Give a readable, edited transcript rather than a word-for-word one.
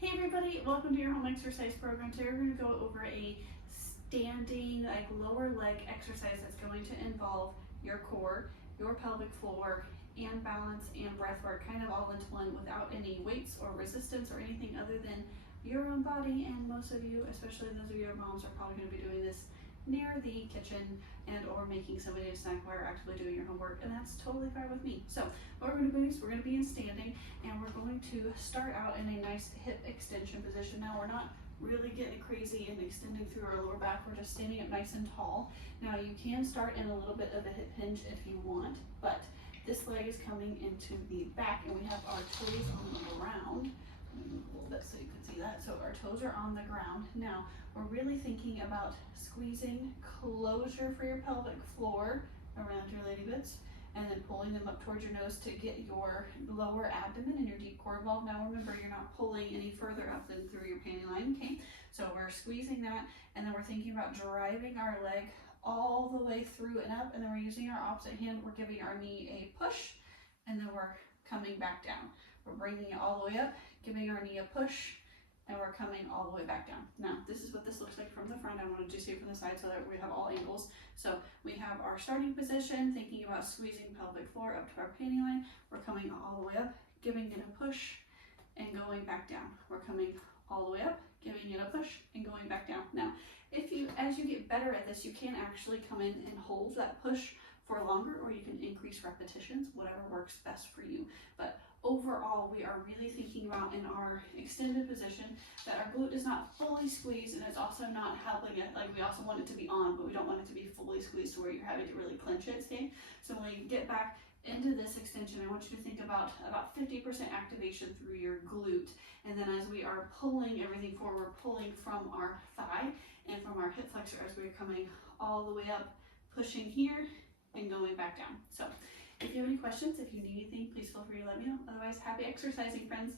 Hey everybody, welcome to your home exercise program. Today we're going to go over a standing lower leg exercise that's going to involve your core, your pelvic floor, and balance and breath work kind of all into one without any weights or resistance or anything other than your own body. And most of you, especially those of you moms, are probably going to be doing this near the kitchen and or making somebody a snack while you're actually doing your homework, and that's totally fine with me. So what we're going to do is we're going to be in standing, and we're going to start out in a nice hip extension position. Now we're not really getting crazy and extending through our lower back, we're just standing up nice and tall. Now you can start in a little bit of a hip hinge if you want, but this leg is coming into the back, and we have our toes on the ground. Let me move a little bit so you can see that. So our toes are on the ground. Now we're really thinking about squeezing closure for your pelvic floor around your lady bits, and then pulling them up towards your nose to get your lower abdomen and your deep core involved. Now remember, you're not pulling any further up than through your panty line, okay? So we're squeezing that, and then we're thinking about driving our leg all the way through and up, and then we're using our opposite hand. We're giving our knee a push, and then we're coming back down. We're bringing it all the way up, giving our knee a push, and we're coming all the way back down. Now, this is what this looks like from the front. I wanted to see it from the side so that we have all angles. So we have our starting position, thinking about squeezing pelvic floor up to our panty line. We're coming all the way up, giving it a push, and going back down. We're coming all the way up, giving it a push, and going back down. Now, as you get better at this, you can actually come in and hold that push for longer, or you can increase repetitions, whatever works best for you. But overall, we are really thinking about in our extended position that our glute is not fully squeezed, and it's also not helping it. Like, we also want it to be on, but we don't want it to be fully squeezed to where you're having to really clench it, okay? So when you get back into this extension, I want you to think about 50% activation through your glute. And then as we are pulling everything forward, we're pulling from our thigh and from our hip flexor as we're coming all the way up, pushing here and going back down. So if you have any questions, if you need anything, please feel free to let me know. Otherwise, happy exercising, friends.